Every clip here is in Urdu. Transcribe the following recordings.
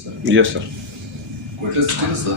Yes, sir. What is still, sir?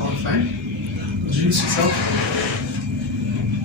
All fine. Introduce yourself.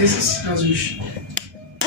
Yes, as you wish.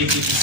ATTC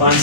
5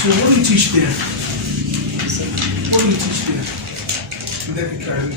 So what do you teach there? What do you teach there? In that academy.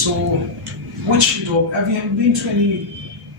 So which job have you been to any?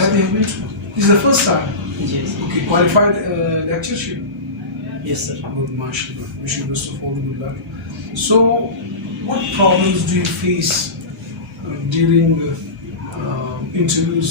Have you been to? This is the first time. Yes. Okay, qualified lectureship. Yes, sir. Good, mashallah. Wish you best of all the good luck. So, what problems do you face during interviews?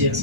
Yes.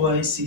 OIC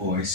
OIC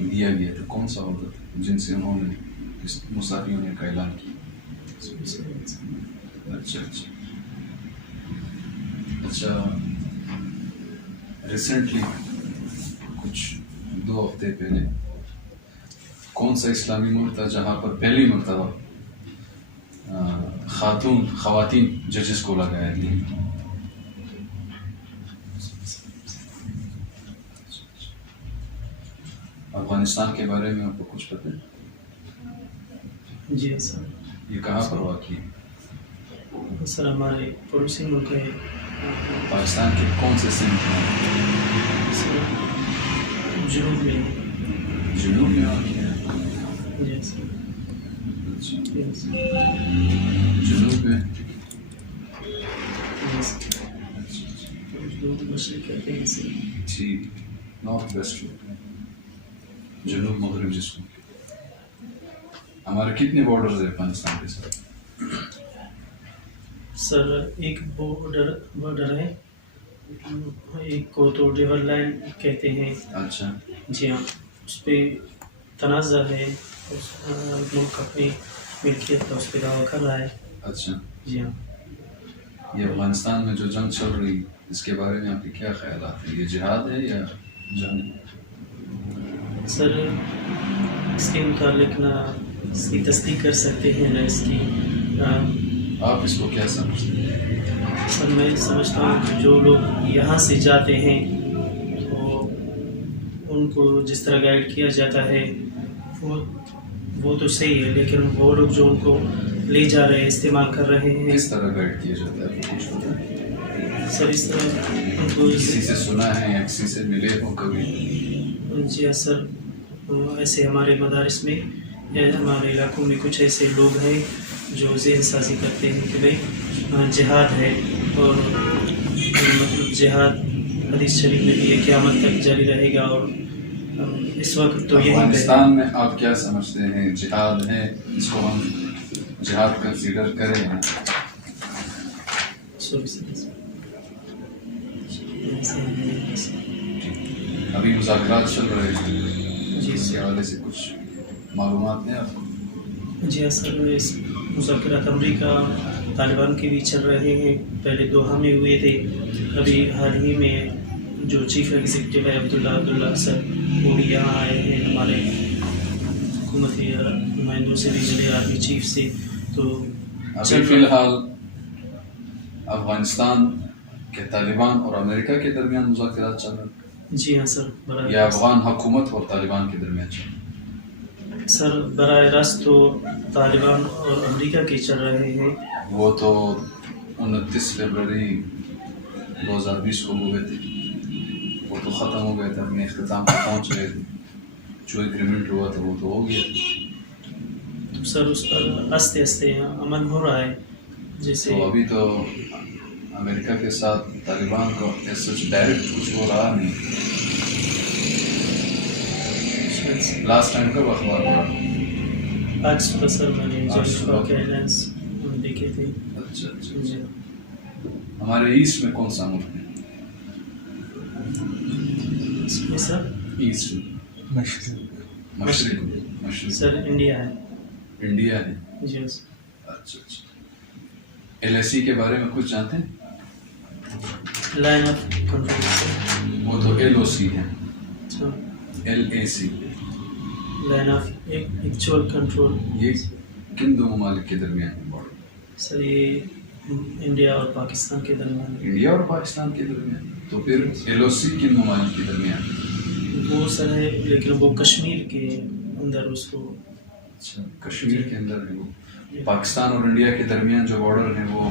دیا گیا تھا کون سا عہدہ تھا جن سے انہوں نے اس مساوی ہونے کا اعلان کیا؟ اچھا اچھا اچھا ریسنٹلی کچھ 2 ہفتے پہلے کون سا اسلامی ملک تھا جہاں پر پہلی مرتبہ خواتین ججز کو لگایا گیا؟ افغانستان کے بارے میں آپ کو کچھ پتہ ہے؟ جی سر. یہ کہاں پر واقع ہے؟ سر ہمارے پڑوسی ملک ہے پاکستان کے کون سے سمت سر، جنوب میں. جنوب میں واقع ہے؟ جی سر. اچھا Yes. جنوب میں Yes. لوگ مشرق کہتے ہیں اسے. ٹھیک نارتھ ویسٹ جنوب مغرب جس کو ہمارے کتنے بارڈرز ہیں افغانستان کے ساتھ؟ سر ایک بارڈر ہے، ایک کو تو ریور لائن کہتے ہیں. اچھا جی ہاں، اس پہ تنازع ہے، اس ملک اپنی ملکیت کا اس پہ دعویٰ کر رہا ہے. اچھا جی ہاں. یہ افغانستان میں جو جنگ چل رہی اس کے بارے میں آپ کے کیا خیالات ہیں؟ یہ جہاد ہے یا جنگ؟ سر اس کے متعلق نہ اس کی تصدیق کر سکتے ہیں نہ اس کی آپ اس کو کیا سمجھتے ہیں؟ سر میں سمجھتا ہوں کہ جو لوگ یہاں سے جاتے ہیں تو ان کو جس طرح گائیڈ کیا جاتا ہے وہ تو صحیح ہے، لیکن وہ لوگ جو ان کو لے جا رہے ہیں، استعمال کر رہے ہیں. کس طرح گائیڈ کیا جاتا ہے آپ کو کچھ پتہ ہے؟ سر اس طرح ان کو کسی سے سنا ہے یا کسی سے ملے ہو کبھی؟ جی ہاں سر، ایسے ہمارے مدارس میں یا ہمارے علاقوں میں کچھ ایسے لوگ ہیں جو ذہن سازی کرتے ہیں کہ بھائی جہاد ہے، اور مطلب جہاد حدیث شریف میں بھی یہ قیامت تک جاری رہے گا، اور اس وقت تو یہی افغانستان میں آپ کیا سمجھتے ہیں جہاد ہے؟ اس کو ہم جہاد کنسیڈر کریں ہیں؟ ابھی مذاکرات چل رہے ہیں، جی اس کے حوالے سے کچھ معلومات ہیں آپ کو؟ جی ہاں سر، اس مذاکرات امریکہ طالبان کے بھی چل رہے ہیں. پہلے دوحہ میں ہوئے تھے، ابھی حال ہی میں جو چیف ایگزیکٹو ہے عبداللہ سر، وہ بھی یہاں آئے ہیں ہمارے حکومتی نمائندوں سے بھی ملے، آرمی چیف سے. تو ابھی فی الحال افغانستان کے طالبان اور امریکہ کے درمیان مذاکرات چل رہے ہیں؟ جی ہاں سر، یا افغان حکومت اور طالبان کے درمیان چل رہے ہیں؟ سر براہ راست تو طالبان اور امریکہ کے چل رہے ہیں. وہ تو 29 فروری 2020 کو ہوئے تھے، وہ تو ختم ہو گئے تھے، اپنے اختتام پر پہنچ گئے تھے. جو ایگریمنٹ ہوا تھا وہ تو ہو گیا تھا. تو سر اس پر آہستہ آہستہ عمل ہو رہا ہے. جیسے تو ابھی تو امریکہ کے ساتھ طالبان کو سچ ڈائریکٹ کچھ ہو رہا نہیں. لاسٹ ٹائم کب اخبار پڑھا؟ آج صبح سر میں نے آج صبح کے اعلانس دیکھے تھے. اچھا اچھا. جی ہمارے ایسٹ میں کون سا ملک ہے؟ اس میں سر ایسٹ میں مشرق مشرق سر انڈیا ہے. انڈیا ہے. جی اچھا اچھا. LAC کے بارے میں کچھ جانتے ہیں؟ لائن آف کنٹرول سر. وہ تو LOC ہے. اچھا، LAC line of actual control. یہ کن 2 ممالک کے درمیان ہے بارڈر؟ سر یہ انڈیا اور پاکستان کے درمیان ہے. انڈیا اور پاکستان کے درمیان. تو پھر LOC کن ممالک کے درمیان ہے؟ وہ سر ہے، لیکن وہ کشمیر کے اندر اس کو. اچھا، کشمیر کے اندر ہے وہ. پاکستان اور انڈیا کے درمیان جو بارڈر ہے وہ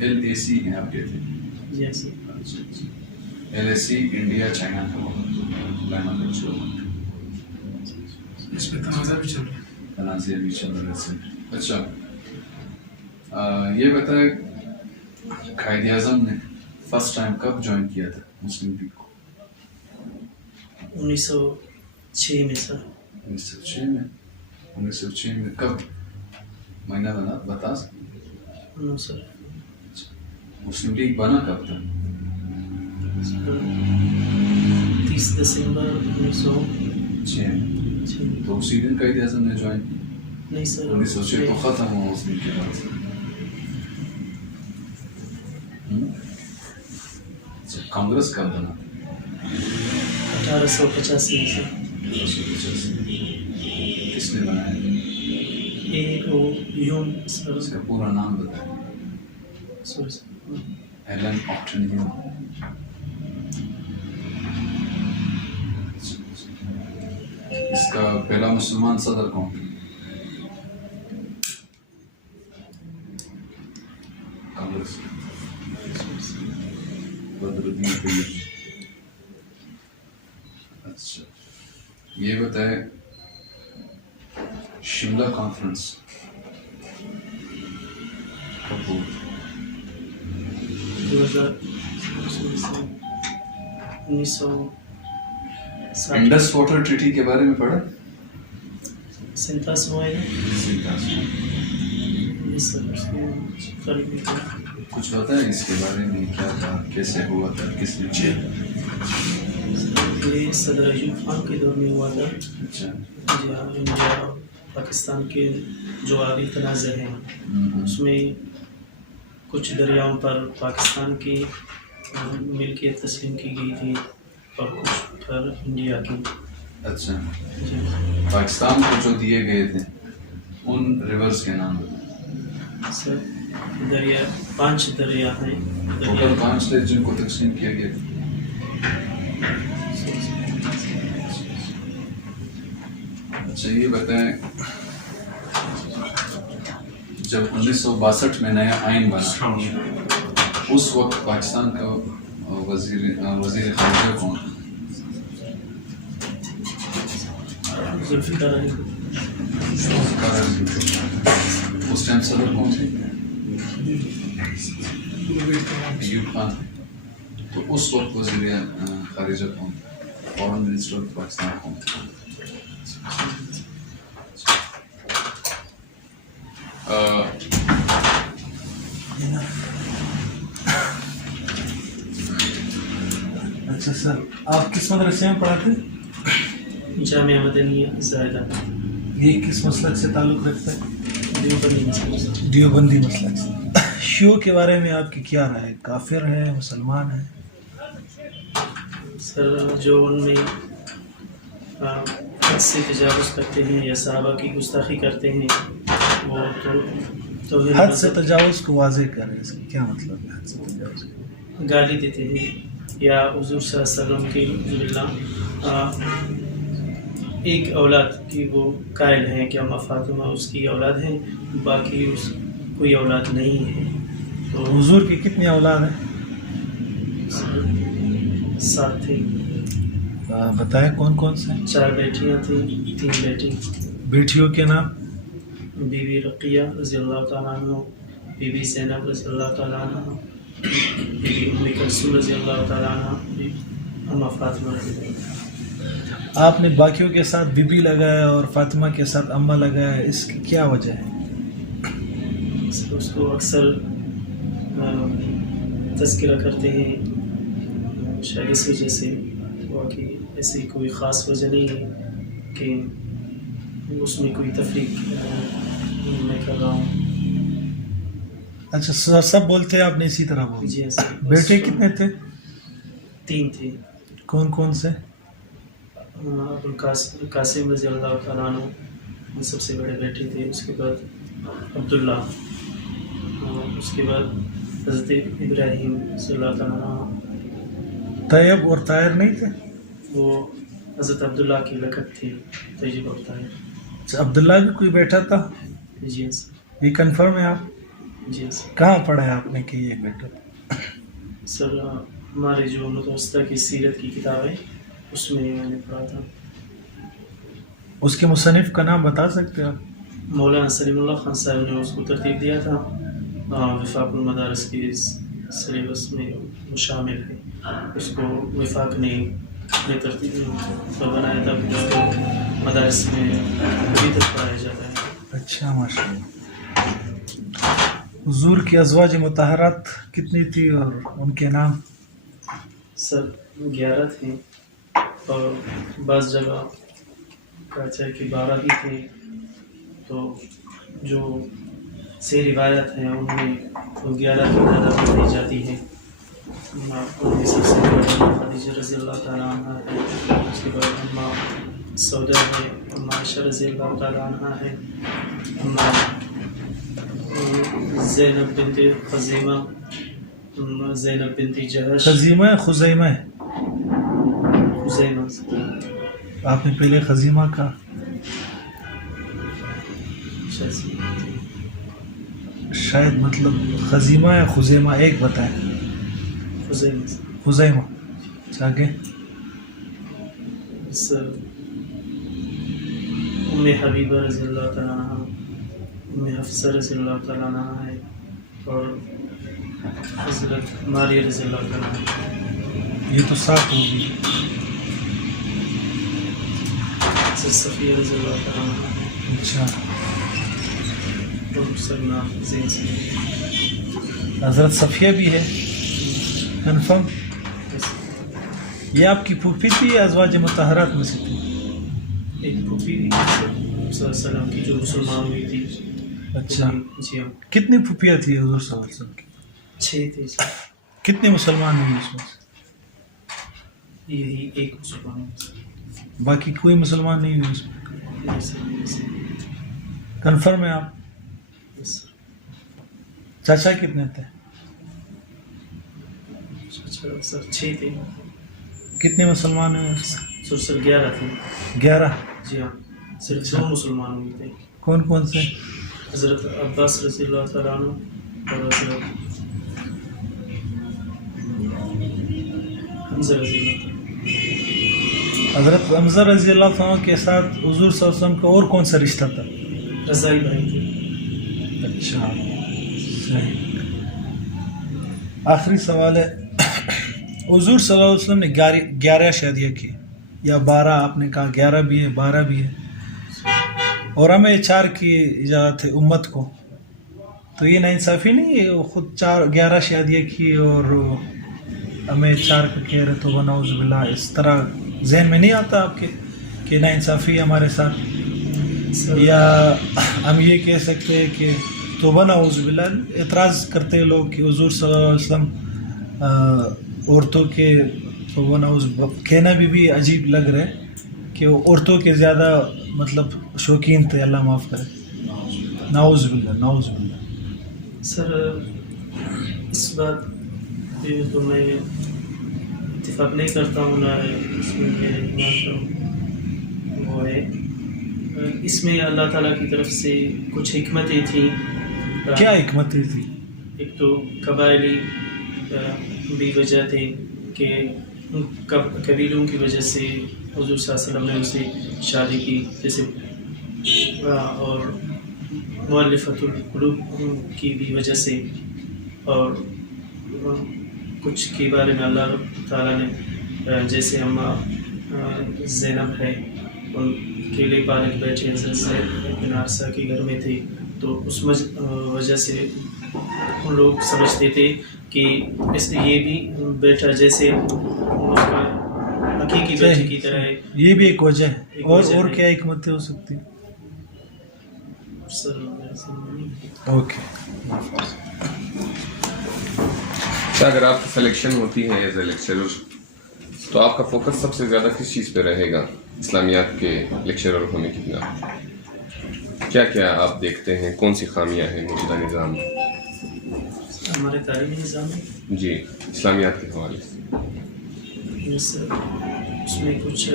LAC ہیں آپ کہتے ہیں؟ جی سر. اچھا اچھا. LAC انڈیا چائنا کا بارڈر اس پہ تنازع بھی چل رہا ہے. تنازع بھی چل رہے ہیں. اچھا یہ بتائیں قائد اعظم نے فرسٹ ٹائم کب جوائن کیا تھا مسلم لیگ کو؟ 1906 میں سر. 1906 میں. 1906 میں کب مہینہ بتا سکتے؟ نو سر. مسلم لیگ بنا کب تھا؟ 30 30 دسمبر 1906 تو اسی دن قائد اعظم نے جوائن کی. نہیں سر 1906 تو ختم ہوا اس دن کے بعد سے. کانگریس کب بنا؟ 1885 میں سر. کس نے بنایا؟ ایک وہ یون سر اس کا پورا نام بتائیں. سوری سر ایلن آکٹن یون. اس کا پہلا مسلمان صدر کون؟ کانگریس. بدر الدین طیب. اچھا یہ بتائے شملہ کانفرنس کب ہوئی؟ 1960 انڈس واٹر ٹریٹی کے بارے میں پڑھا؟ 87 میں اس سر اس کے قریب بھی تھا. کچھ بتائیں اس کے بارے میں، کیا تھا، کیسے ہوا تھا، کس نے کیا تھا؟ یہ صدر ایوب خان کے دور میں ہوا تھا. اچھا جی ہاں، انڈیا اور پاکستان کے جو آبی تنازع ہیں اس میں کچھ دریاؤں پر پاکستان کی ملکیت تسلیم کی گئی تھی اور کچھ پر انڈیا کی. اچھا جی پاکستان کو جو دیے گئے تھے ان ریورس کے نام سر دریا 5 دریا ہیں. ٹوٹل 5 تھے جن کو تقسیم کیا گیا تھا. اچھا یہ بتائیں جب 1962 میں نیا آئین بنا اس وقت پاکستان کا وزیر خارجہ کون؟ ذوالفقار علی. اس ٹائم صدر کون تھے؟ ایوب خان. تو اس وقت وزیر خارجہ کون تھا؟ فارن منسٹر آف پاکستان کون تھا؟ اچھا سر آپ کس مدرسے میں پڑھاتے؟ جامعہ مدنیہ زائدہ. یہ کس مسلک سے تعلق رکھتا ہے؟ دیوبندی مسلک. دیوبندی مسلک سے. شیعوں کے بارے میں آپ کی کیا رائے؟ کافر ہے، مسلمان ہے؟ سر جو ان میں حد سے تجاوز کرتے ہیں یا صحابہ کی گستاخی کرتے ہیں وہ تو حد سے تجاوز کو واضح کریں، اس کا کیا مطلب ہے حد سے تجاوز؟ گالی دیتے ہیں یا حضور صلی اللہ علیہ وسلم کی ایک اولاد کی وہ قائل ہیں کہ اما فاطمہ اس کی اولاد ہیں، باقی اس کوئی اولاد نہیں ہے. تو حضور کی کتنی اولاد ہیں؟ 7 تھے. بتائیں کون کون سے؟ 4 بیٹیاں تھیں، 3 بیٹے. بیٹیوں کے نام؟ بی بی رقیہ رضی اللہ تعالیٰ عنہ، بی بی زینب رضی اللہ تعالیٰ عنہ، بی بی ام کلثوم رضی اللہ تعالیٰ عنہ، اما فاطمہ رضی اللہ عنہ. آپ نے باقیوں کے ساتھ بی بی لگایا اور فاطمہ کے ساتھ اماں لگایا، اس کی کیا وجہ ہے؟ اس کو اکثر تذکرہ کرتے ہیں، شاید اس وجہ سے. باقی ایسی کوئی خاص وجہ نہیں ہے کہ اس میں کوئی تفریق میں کر رہا ہوں. اچھا سب بولتے ہیں آپ نے اسی طرح بول. جی ایسا. بیٹے کتنے تھے؟ 3 تھے. کون کون سے؟ ابو القاسم رضی اللہ تعالیٰ عنہ وہ سب سے بڑے بیٹے تھے. اس کے بعد عبداللہ، اس کے بعد حضرت ابراہیم رضی اللہ تعالیٰ عنہ. طیب اور طاہر نہیں تھے؟ وہ حضرت عبداللہ کی لقب تھی، طیب اور طاہر. اچھا عبداللہ بھی کوئی بیٹا تھا؟ جی سر. یہ کنفرم ہے آپ؟ جی سر. کہاں پڑھا ہے آپ نے کہ یہ بیٹا؟ سر ہمارے جو متوسطہ کی سیرت کی کتاب ہے اس میں میں نے پڑھا تھا. اس کے مصنف کا نام بتا سکتے ہیں آپ؟ مولانا سلیم اللہ خان صاحب نے اس کو ترتیب دیا تھا. وفاق المدارس کی سلیبس میں وہ شامل ہے. اس کو وفاق نے اپنے ترتیب پر بنایا تھا جو اس کو مدارس میں ابھی تک پڑھایا جاتا ہے. اچھا ماشاء اللہ. حضور کی ازواج مطہرات کتنی تھی اور ان کے نام؟ سر 11 تھے. اور بعض جگہ کہتے ہیں کہ 12 بھی تھے. تو جو سے روایت ہیں ان میں 11 کی تعداد دی جاتی ہے. ان میں سب سے بڑی خدیجہ رضی اللہ تعالیٰ عنہ ہے, اس کے بعد اماں سودا ہے, اماں عائشہ رضی اللہ تعالیٰ عنہ ہے, اماں زینب بنت خزیمہ, زینب بنت جہش. خزیمہ ہے خزیمہ ہے؟ خزیمہ. آپ نے پہلے خزیمہ کہا. شاید مطلب خزیمہ یا خزیمہ ایک بتائیں. خزیمہ. آگے ام حبیبہ رضی اللہ تعالیٰ عنہ, ام حفصہ رضی اللہ تعالیٰ عنہ ہے, اور حضرت ماریہ رضی اللہ تعالیٰ عنہ. یہ تو 7 ہوگی. حضرت صفیہ رضی اللہ تعالیٰ عنہ. اچھا. اور سلمہ زین سے. حضرت صفیہ بھی ہے کنفرم. یہ آپ کی پھوپھی تھی ازواج مطہرات میں سے تھی؟ ایک پھوپھی تھی صلی اللہ علیہ وسلم کی جو مسلمان ہوئی تھی. اچھا. جی ہاں. کتنی پھوپھیاں تھی حضور صلی اللہ علیہ وسلم کی؟ 6 تھے. کتنے مسلمان ہوئے اس میں سے؟ یہی ایک مسلمان. باقی کوئی مسلمان نہیں ہوئی اس میں؟ کنفرم ہے آپ؟ چاچا کتنے تھے؟ سر 6 تھے. کتنے مسلمان ہوئے اس میں؟ سر 11 تھے. 11. جی ہاں. صرف 2 مسلمان ہوئے تھے. کون کون سے؟ حضرت عباس رضی اللہ تعالیٰ عنہ اور حضرت حمزہ رضی اللہ تعالیٰ. حضرت حمزہ رضی اللہ عنہ کے ساتھ حضور صلی اللہ علیہ وسلم کا اور کون سا رشتہ تھا؟ رضائی بھائی تھے. اچھا صحیح. آخری سوال ہے, حضور صلی اللہ علیہ وسلم نے 11 شادیاں کی یا 12؟ آپ نے کہا 11 بھی ہے 12 بھی ہے, اور ہمیں 4 کی اجازت ہے امت کو, تو یہ ناانصافی نہیں ہے؟ وہ خود 11 شادیاں کی اور ہمیں 4 کا کہہ رہے تو ونعوذ باللہ. اس طرح ذہن میں نہیں آتا آپ کے کہ ناانصافی ہے ہمارے ساتھ؟ یا ہم یہ کہہ سکتے ہیں کہ تو ونعوذ باللہ اعتراض کرتے ہیں لوگ کہ حضور صلی اللہ علیہ وسلم عورتوں کے تو ونعوذ کہنا بھی عجیب لگ رہا ہے کہ وہ عورتوں کے زیادہ مطلب شوقین تھے. اللہ معاف کرے. نعوذ باللہ نعوذ باللہ. سر اس بات پہ تو میں اتفاق نہیں کرتا ہوں, نہ اس میں میرے وہ ہے. اس میں اللہ تعالیٰ کی طرف سے کچھ حکمتیں تھیں. کیا حکمتیں تھیں؟ ایک تو قبائلی بھی وجہ تھے کہ قبیلوں کی وجہ سے حضور صلی اللہ علیہ وسلم نے اسے شادی کی, جیسے اور مؤلفۃ القلوب کی بھی وجہ سے, اور کچھ کے بارے میں اللہ تعالیٰ نے جیسے اماں زینب ہے ان کے لیے پالک بیٹھے حضرت زید بن حارثہ کے گھر میں تھے, تو اس وجہ سے ان لوگ سمجھتے تھے کہ اس یہ بھی بیٹا جیسے اس کا حقیقی بیٹے کی طرح ہے. یہ بھی ایک وجہ ہے. اور کیا حکمتیں ہو سکتی ہیں؟ اوکے. اگر آپ کی سلیکشن ہوتی ہے ایز اے لیکچرر تو آپ کا فوکس سب سے زیادہ کس چیز پہ رہے گا اسلامیات کے لیکچرر ہونے کی بنا پر؟ کیا کیا آپ دیکھتے ہیں, کون سی خامیاں ہیں موجودہ نظام میں؟ ہمارے تعلیمی نظام میں جی اسلامیات کے حوالے سے اس میں کچھ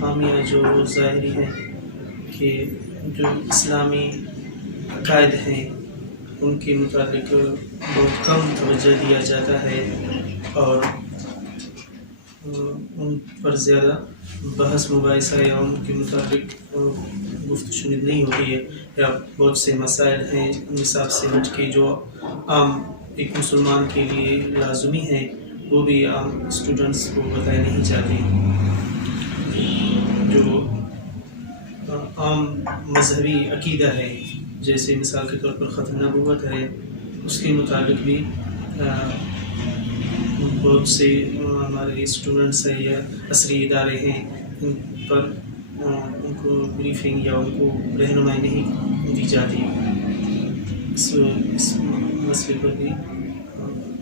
خامیاں جو ظاہری ہیں کہ جو اسلامی عقائد ہیں ان کے متعلق بہت کم توجہ دیا جاتا ہے, اور ان پر زیادہ بحث مباحثہ یا ان کے متعلق گفت و شنید نہیں ہوتی ہے, یا بہت سے مسائل ہیں نصاب سے ہٹ کے جو عام ایک مسلمان کے لیے لازمی ہیں وہ بھی عام اسٹوڈنٹس کو بتائے نہیں جاتے. جو عام مذہبی عقیدہ ہے جیسے مثال کے طور پر ختم نبوت ہے, اس کے متعلق بھی بہت سے ہمارے اسٹوڈنٹس ہیں یا عصری ادارے ہیں، ان پر ان کو بریفنگ یا ان کو رہنمائی نہیں دی جاتی. اس مسئلے پر بھی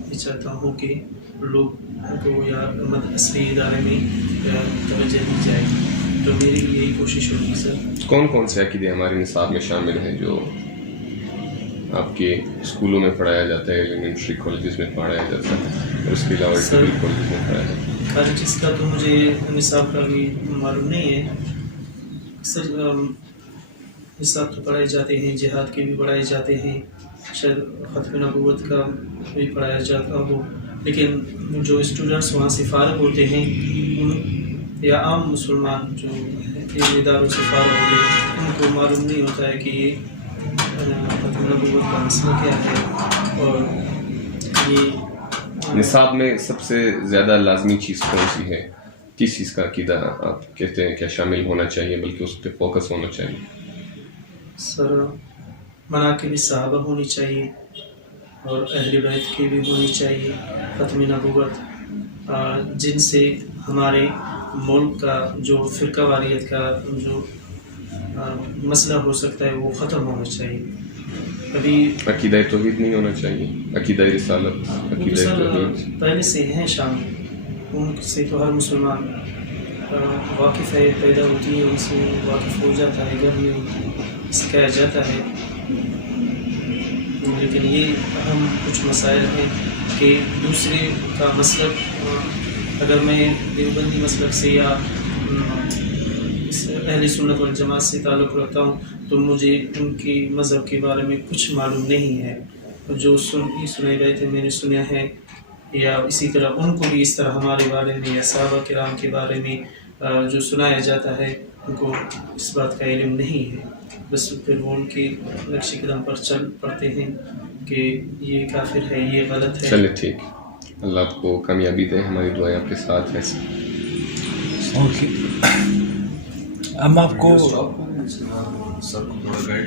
میں چاہتا ہوں کہ لوگ کو یا عصری ادارے میں توجہ دی جائے. تو میری یہی کوشش ہوگی سر. کون کون سے عقیدے ہمارے نصاب میں شامل ہیں جو آپ کے اسکولوں میں پڑھایا جاتا ہے، ایلیمنٹری کالجز میں پڑھایا جاتا ہے، اور اس کے علاوہ ڈگری کالجز میں پڑھایا جاتا ہے؟ کالجز کا تو مجھے نصاب کا بھی معلوم نہیں ہے. سر نصاب تو پڑھائے جاتے ہیں، جہاد کے بھی پڑھائے جاتے ہیں، شاید ختم نبوت کا بھی پڑھایا جاتا ہو، لیکن جو اسٹوڈنٹس وہاں سے فارغ ہوتے ہیں یا عام مسلمان جو ان اداروں سے فارغ ہوتے ہیں، ان کو معلوم نہیں ہوتا ہے کہ یہ ختم نبوت کا مسئلہ کیا ہے. اور یہ نصاب میں سب سے زیادہ لازمی چیز کون سی ہے؟ کس چیز کا عقیدہ آپ کہتے ہیں کیا شامل ہونا چاہیے بلکہ اس پہ فوکس ہونا چاہیے؟ سر مناقب صحابہ ہونی چاہیے اور اہل بیت کی بھی ہونی چاہیے. ختم نبوت جن سے ہمارے ملک کا جو فرقہ واریت کا جو مسئلہ ہو سکتا ہے وہ ختم ہونا چاہیے. ابھی عقیدہ توحید نہیں ہونا چاہیے؟ عقیدہ رسالت، عقیدہ توحید پہلے سے ہیں شامل، ان سے تو ہر مسلمان واقف ہے، پیدا ہوتی ہے ان سے واقف ہو جاتا ہے، گھر میں سکھایا جاتا ہے. لیکن یہ اہم کچھ مسائل ہیں کہ دوسرے کا مسلک، اگر میں دیوبندی مسلک سے یا اہل سنت والجماعت سے تعلق رکھتا ہوں تو مجھے ان کی مذہب کے بارے میں کچھ معلوم نہیں ہے. جو سنائی گئے تھے میں نے سنا ہے، یا اسی طرح ان کو بھی اس طرح ہمارے بارے میں یا صحابہ کرام کے بارے میں جو سنایا جاتا ہے ان کو اس بات کا علم نہیں ہے. بس پھر وہ ان کے نقش قدم پر چل پڑتے ہیں کہ یہ کافر ہے، یہ غلط ہے. چلے ٹھیک، اللہ آپ کو کامیابی دے، ہماری دعائیں آپ کے ساتھ ہے. اوکے، ہم آپ کو سر کو تھوڑا گائڈ